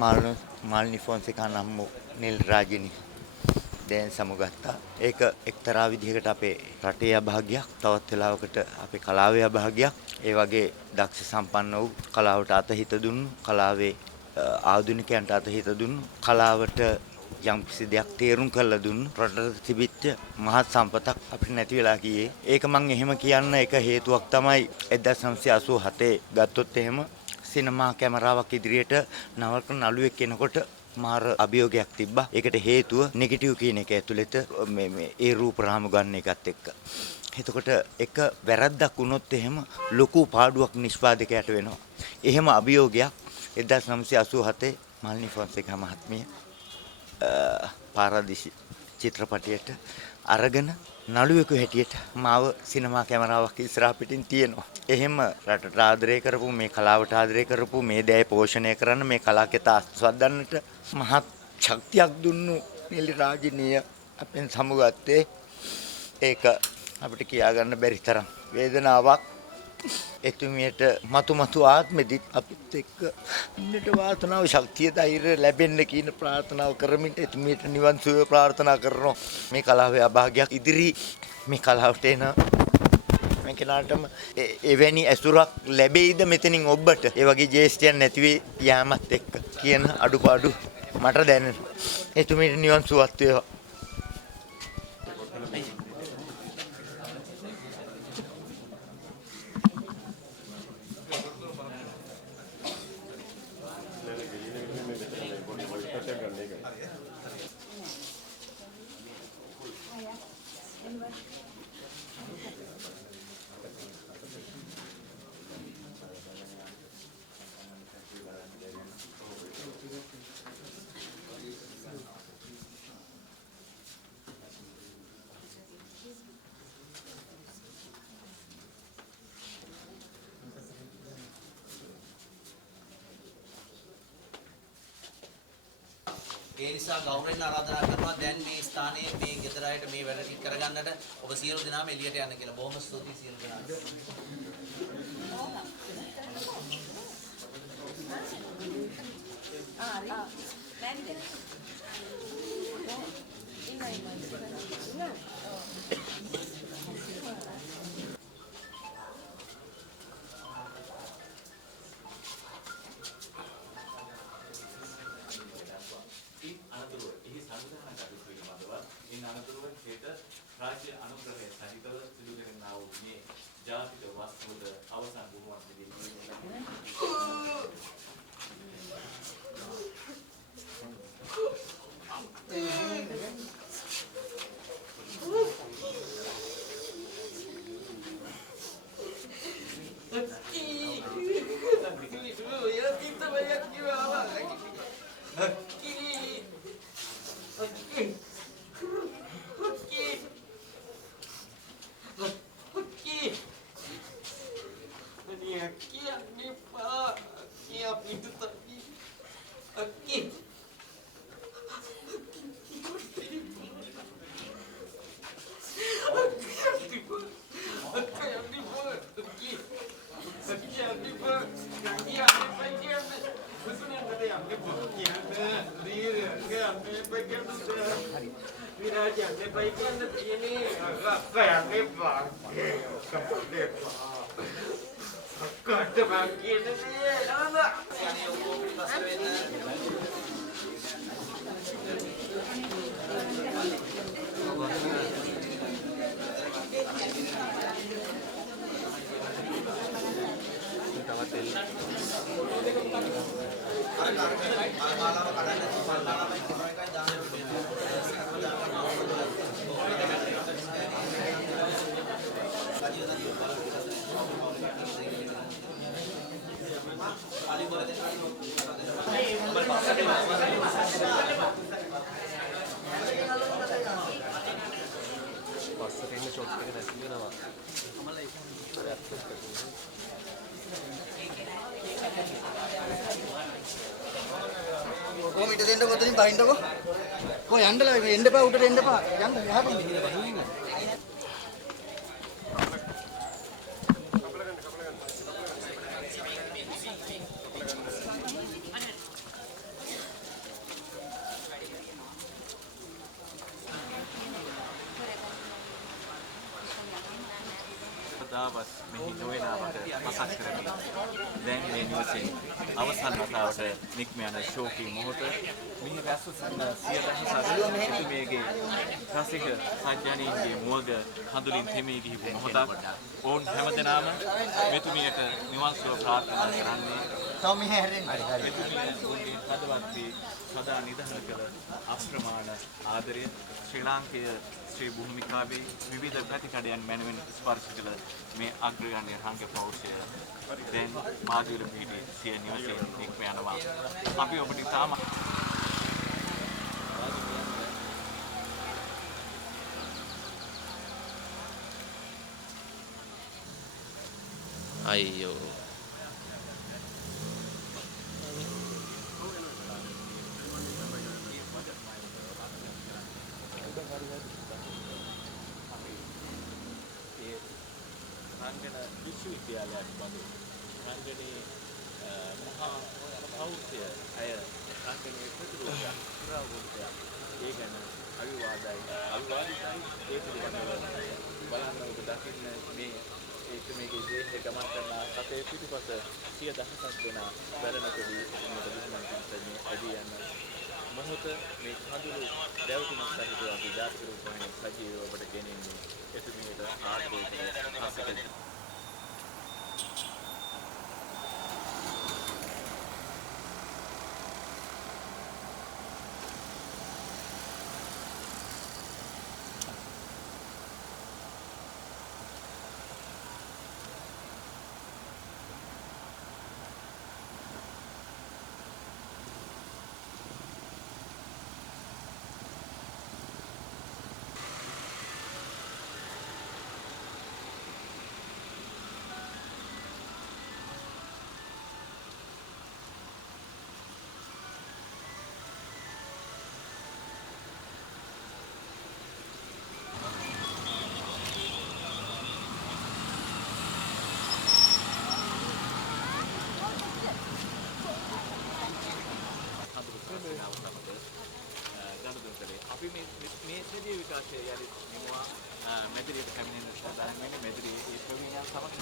මාල්නි ෆොන්සේකා නම් වූ නිල් රාජිනී දැන් සමුගත්තා. ඒක එක්තරා විදිහකට අපේ රටේ අභාග්‍යයක්, තවත් වෙලාවකට අපේ කලාවේ අභාග්‍යයක්. ඒ වගේ දක්ෂ සම්පන්න වූ කලාවට අතහිත දුන්නු, කලාවේ ආධුනිකයන්ට අතහිත දුන්නු, කලාවට යම් කිසි දෙයක් තේරුම් කරලා දුන්නු රටට තිබිච්ච මහත් සම්පතක් අපිට නැති වෙලා ගියේ. ඒක මම එහෙම කියන්න එක හේතුවක් තමයි 1987 ගත්තොත් එහෙම සිනමා කැමරාවක් ඉදිරියට නවක නළුවෙක් එනකොට මාර අභියෝගයක් තිබ්බා. ඒකට හේතුව නෙගටිව් කියන එක ඇතුළත මේ ඒ රූප රාමු ගන්න එකත් එක්ක. එතකොට එක වැරද්දක් වුණොත් එහෙම ලොකු පාඩුවක් නිෂ්පාදකයට වෙනවා. එහෙම අභියෝගයක් 1987 මාල්නි ෆොන්සේකා මහත්මිය පාරාදිසි චිත්‍රපටයට අරගෙන නළුවෙකු හැටියට මාව සිනමා කැමරාවක් ඉස්සරහ පිටින් තියෙනවා. එහෙම රටට ආදරය කරපු, මේ කලාවට ආදරය කරපු, මේ දෑ පෝෂණය කරන්න, මේ කලාකෙත ආස්වාදන්නට මහත් ශක්තියක් දුන්නු නිල් රාජිනිය අපෙන් සමුගත්තේ. ඒක අපිට කියා ගන්න බැරි තරම් වේදනාවක්. එතුමියට මතු ආත්මෙදිත් අපිත් එක්ක ඉන්නට වාසනාව, ශක්තිය, ධෛර්යය ලැබෙන්න කියන ප්‍රාර්ථනාව කරමින් එතුමියට නිවන් සුව ප්‍රාර්ථනා කරනවා. මේ කලාවේ අභාග්‍යයක් ඉදිරි මේ කලාවට එන මේ කෙනාටම එවැනි ඇසුරක් ලැබෙයිද මෙතනින් ඔබට? ඒ වගේ ජේෂ්ඨයන් නැති වෙ යාමත් එක්ක කියන අඩුපාඩු මට දැනෙනවා. එතුමියට නිවන් සුවත් වේවා. ඒ නිසා ගෞරවයෙන් ආරාධනා කරනවා දැන් මේ ස්ථානයේ මේ ගෙදර අයට මේ වැඩ ටික කරගන්නට ඔබ සියලු දෙනාම එළියට යන්න කියලා. බොහොම ස්තුතියි සියලු දෙනාට. රාජ්‍ය අනුග්‍රහය සහිතව සිදු කරනා වූ මේ ජාතික වස්තුවද අවසන් වුණත් කොහොම ඊට දෙන්න කොතනින් බහින්නකො කො යන්නලා එන්න එපා උඩට එන්න එපා යන්න යහට අත්සක් කරමින් දැන් මේ නිවසේ අවසන් වතාවට නික්ම යන ශෝකී මොහොත මිහි රැස්ව සිටින සිය දහසක් එතුමියගේ රසික සජ්ජනීන්ගේ මුවග හඳුලින් තෙමී ගිහිපු මොහොතක් ඔවුන් හැමදෙනාම මෙතුමියට නිවන් සුව ප්‍රාර්ථනා කරන්නේ තව මෙහෙ හැරෙන්න. මෙතුමිය ඔවුන්ගේ හදවතේ සදා නිදහන කළ අප්‍රමාණ ආදරය ශ්‍රී ලාංකේය ශ්‍රී භූමිකාවේ විවිධ ප්‍රතිකඩයන් මැනවින් ස්පර්ශ කළ මේ අග්‍රගණ්‍ය රංග පෞරුෂය දැන් මාධ්‍යවල පිහිටි සිය නිවසෙන් නික්ම යනවා. අපි ඔබට ඉතාම අයියෝ රංගන විශ්වවිද්‍යාලයක් බඳු රංගනයේ මහා පෞද්ගලය අය රංගනයේ ප්‍රතිරූපයක් පුරාවෘත්තයක් ඒ ගැන අවිවාදිතයි ඒ පිළිබඳව බලන්න ඔබ දකින්න මේ මේකේ දේශේ ගමන් කරන සතේ පිටුපස 100,000ක් දෙනා බැලනකදී මේක දුන්නන්ට මේ ඇදී යන මොහොත මේ කඳුළු දැවතුමක් සහිතව අපි ජාතික රූපවාහිනිය සජීවව ඔබට ගෙනෙන්නේ එතුමියට ආත්මෝදය රසකදී අපි මේ ශ්‍රේණිය විකාශය යලි නිමුවා මෙදිරියට පැමිණෙන සාධාරණ වෙන්නේ මෙදිරියේ ප්‍රවීණයන් සමග